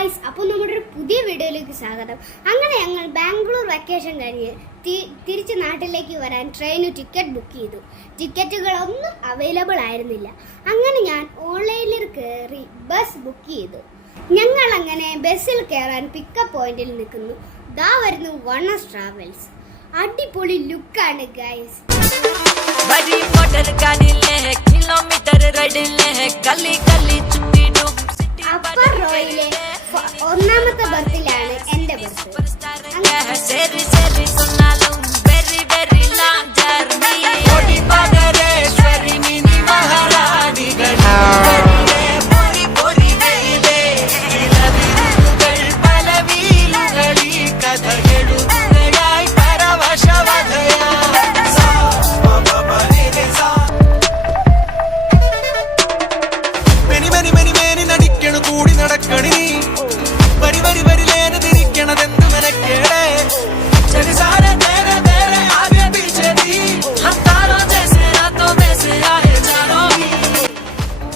Guys, അപ്പോൾ നമ്മുടെ ഒരു പുതിയ വീഡിയോയിലേക്ക് സ്വാഗതം. അങ്ങനെ ഞങ്ങൾ ബാംഗ്ലൂർ വെക്കേഷൻ കഴിഞ്ഞ് തിരിച്ച് നാട്ടിലേക്ക് വരാൻ ട്രെയിന് ടിക്കറ്റ് ബുക്ക് ചെയ്തു. ടിക്കറ്റുകളൊന്നും അവൈലബിൾ ആയിരുന്നില്ല. അങ്ങനെ ഞാൻ ഓൺലൈനിൽ കയറി ബസ് ബുക്ക് ചെയ്തു. ഞങ്ങൾ അങ്ങനെ ബസ്സിൽ കയറാൻ പിക്കപ്പ് പോയിന്റിൽ നിൽക്കുന്നു. ദാ വരുന്നു വണ്ണസ് ട്രാവൽസ്. അടിപൊളി ലുക്കാണ് ഗായ്സ്. അപ്പർ റോയിലെ ഒന്നാമത്തെ ബസ്സിലാണ് എന്റെ ബസ്.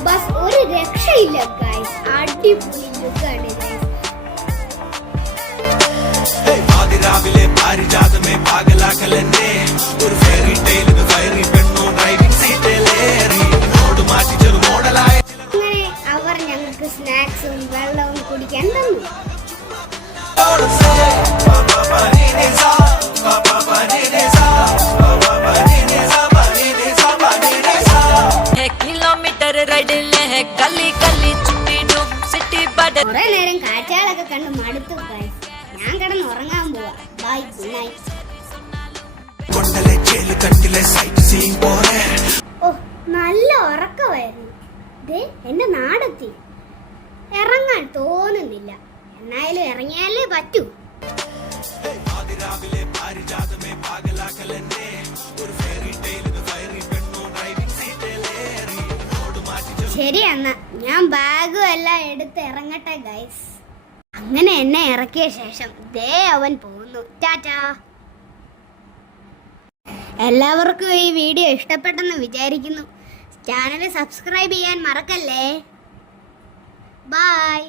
ബസ് ഒരു രക്ഷയില്ല ഗൈസ്, അടിപൊളി ലുക്കാണ് ഗൈസ്. രാവിലെ പാരിജാതമേ പാകലാക്കലെന്നെ ഒരു ഫെയറി ടെയിൽ ഫയറി പെണ്ണോ ഡ്രൈവിംഗ് സീറ്റിലേറി റോഡ് മാറ്റി ചെറു മോഡലായ. അങ്ങനെ അവർ ഞങ്ങൾക്ക് സ്നാക്സും വെള്ളവും കുടിക്കാൻ തന്നു. കുറെ നേരം കാഴ്ചകളൊക്കെ കണ്ട് മടുത്തു ഗൈസ്. ഞാൻ കിടന്ന് ഉറങ്ങാൻ പോവാ. By, good night. ഓ, നല്ല ഉറക്കമായിരുന്നു. ദേ എന്റെ നാടെത്തി. ഇറങ്ങാൻ തോന്നുന്നില്ല. എന്നായാലും ഇറങ്ങിയാലേ പറ്റൂ. ശരി, എന്നാ ഞാൻ ബാഗും എല്ലാം എടുത്ത് ഇറങ്ങട്ടെ ഗൈസ്. അങ്ങനെ എന്നെ ഇറക്കിയ ശേഷം ദേ അവൻ പോകുന്നു. ടാറ്റാ. എല്ലാവർക്കും ഈ വീഡിയോ ഇഷ്ടപ്പെട്ടെന്ന് വിചാരിക്കുന്നു. ചാനൽ സബ്സ്ക്രൈബ് ചെയ്യാൻ മറക്കല്ലേ. ബൈ.